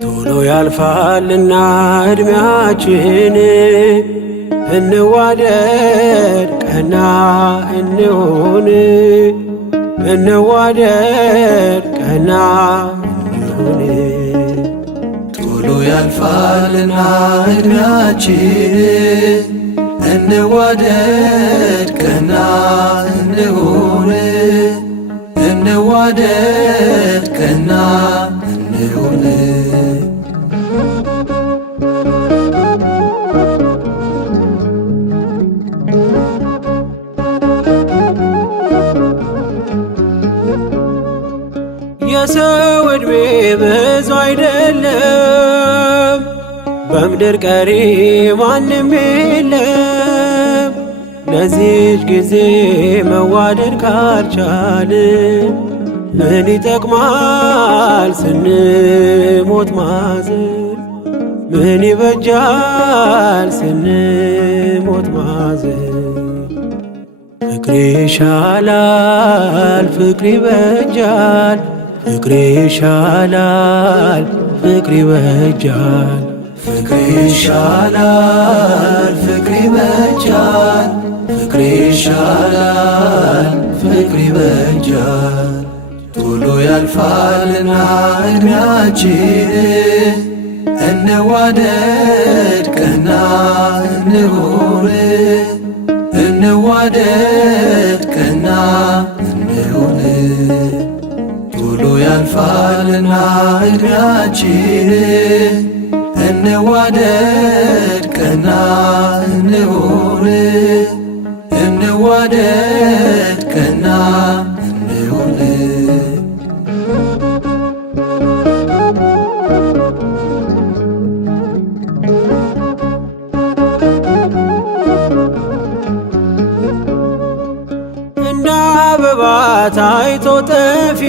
ቶሎ ያልፋልና ዕድሜያችን እንዋደድ ቀና እንሁን እንዋደድ ቀና እንሁን። ቶሎ ያልፋልና ዕድሜያችን እንዋደድ ቀና እንሁን እንዋደድ ቀና እንሁን። የሰው ዕድሜ ብዙ አይደለም፣ በምድር ቀሪ ማንም የለም። ለዚች ጊዜ መዋደድ ካልቻልን ምን ይጠቅማል ስንሞት ማዘን? ምን ይበጃል ስንሞት ማዘን? ፍቅር ይሻላል ፍቅር ይበጃል፣ ፍቅር ይሻላል ፍቅር ይበጃል። ፍቅር ይሻላል ፍቅር ይበጃል፣ ፍቅር ይሻላል ፍቅር ይበጃል። ቶሎ ያልፋልና ዕድሜያችን እንዋደድ ቀና እንሁን እንዋደድ ቀና እንሁን። ቶሎ ያልፋልና ዕድሜያችን እንዋደድ ቀና እንሁን እንዋደድ ቀና እንሁን። እንደ አበባ ታይቶ ጠፊ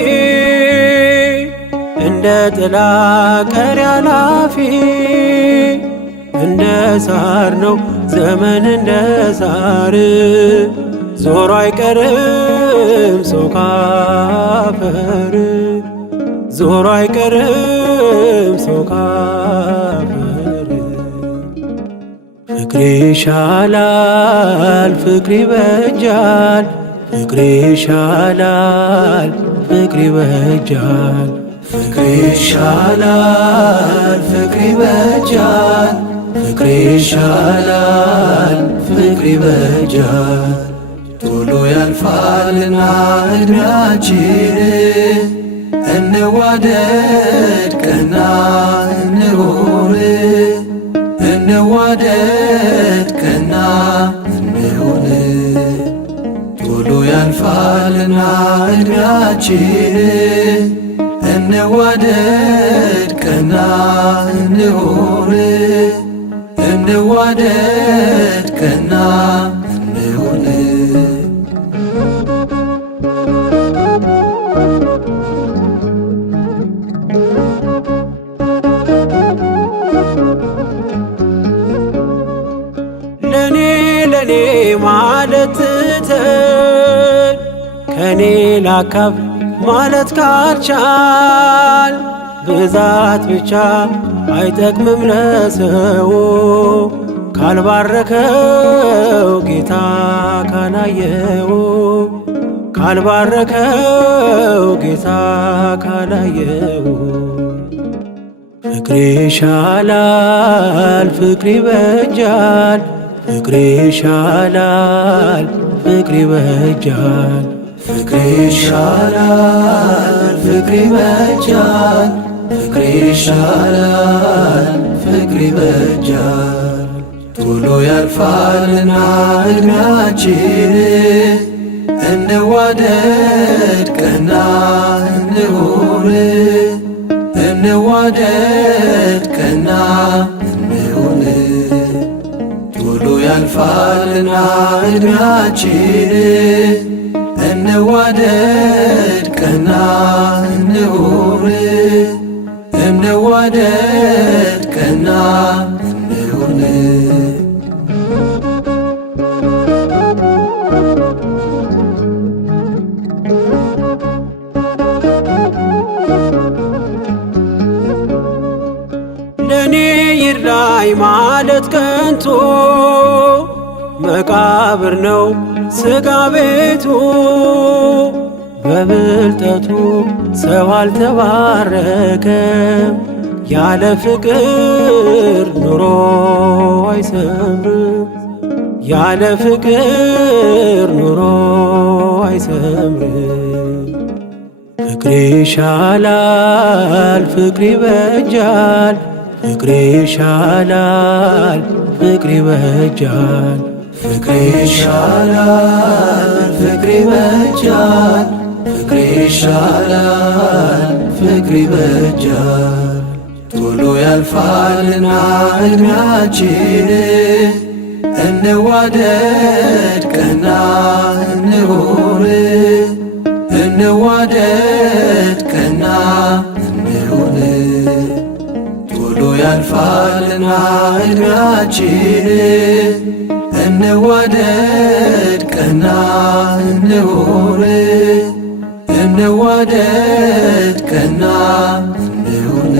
እንደ ጥላ ቀሪ አላፊ እንደ ሳር ነው ዘመን እንደ ሳር ዞሮ አይቀርም ሰው ካፈር ዞሮ አይቀርም ሰው ካፈር። ፍቅር ይሻላል ፍቅር ይበጃል፣ ፍቅር ይሻላል ፍቅር ይበጃል። ፍቅር ይሻላል ፍቅር ይበጃል፣ ፍቅር ይሻላል ፍቅር ይበጃል። ቶሎ ያልፋልና ዕድሜያችን እንዋደድ ቀና እንሁን እንዋደድ ቀና እንሁን። ቶሎ ያልፋልና ዕድሜያችን እንዋደድ ቀና እንሁን እንዋደድ ቀና እንሁን። ለኔ ለኔ ማለት ትተን ከኔ ላካብ ማለት ካልቻል ብዛት ብቻ አይጠቅምም ለሰው ካልባረከው ጌታ ካላየው ካልባረከው ጌታ ካላየው። ፍቅር ይሻላል ፍቅር ይበጃል፣ ፍቅር ይሻላል ፍቅር ይበጃል። ፍቅር ይሻላል ፍቅር ይበጃል፣ ፍቅር ይሻላል ፍቅር ይበጃል። ቶሎ ያልፋልና ዕድሜያችን እንዋደድ ቀና እንሁን እንዋደድ ቀና እንሁን። ቶሎ ያልፋልና ዕድሜያችን እንዋደድ ቀና እንሁን እንዋደድ ቀና እንሁን። ለኔ ይርዳኝ ማለት ከንቱ መቃብር ነው ሥጋ ቤቱ። በብልጠቱ ሰው አልተባረከም፣ ያለ ፍቅር ኑሮ አይሰምርም፣ ያለ ፍቅር ኑሮ አይሰምርም። ፍቅር ይሻላል ፍቅር ይበጃል፣ ፍቅር ይሻላል ፍቅር ይበጃል። ፍቅር ይሻላል ፍቅር ይበጃል፣ ፍቅር ይሻላል ፍቅር ይበጃል። ቶሎ ያልፋልና ዕድሜያችን እንዋደድ ቀና እንሁን እንዋደድ ቀና እንሁን። ቶሎ ያልፋልና ዕድሜያችን እንዋደድ ቀና እንሁን እንዋደድ ቀና እንሁን።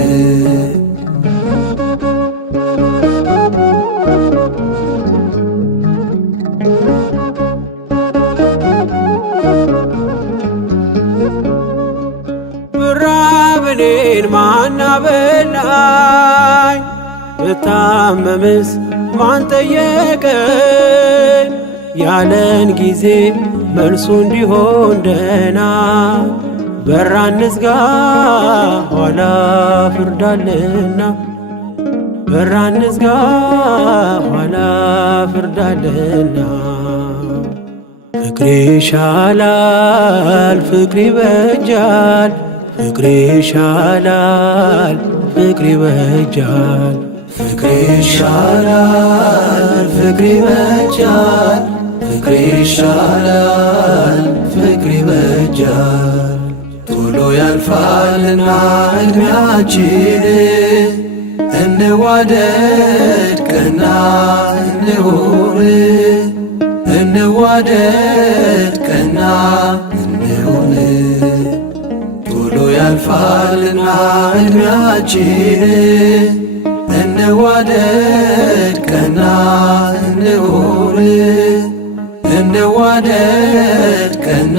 ብራብ እኔን ማን አበላኝ? ብታመምስ ማን ጠየቀኝ? ያለን ጊዜ መልሱ እንዲሆን ደህና በራ እንዝጋ ኋላ ፍርዳለና፣ በራ እንዝጋ ኋላ ፍርዳለና። ፍቅር ይሻላል ፍቅር ይበጃል፣ ፍቅር ይሻላል ፍቅር ይበጃል። ፍቅር ይሻላል ፍቅር ይበጃል፣ ፍቅር ይሻላል ፍቅር ይበጃል። ቶሎ ያልፋልና ዕድሜያችን እንዋደድ ቀና እንሁን እንዋደድ ቀና እንሁን። ቶሎ ያልፋልና ዕድሜያችን እንዋደድ ቀና እንሁን እንዋደድ ቀና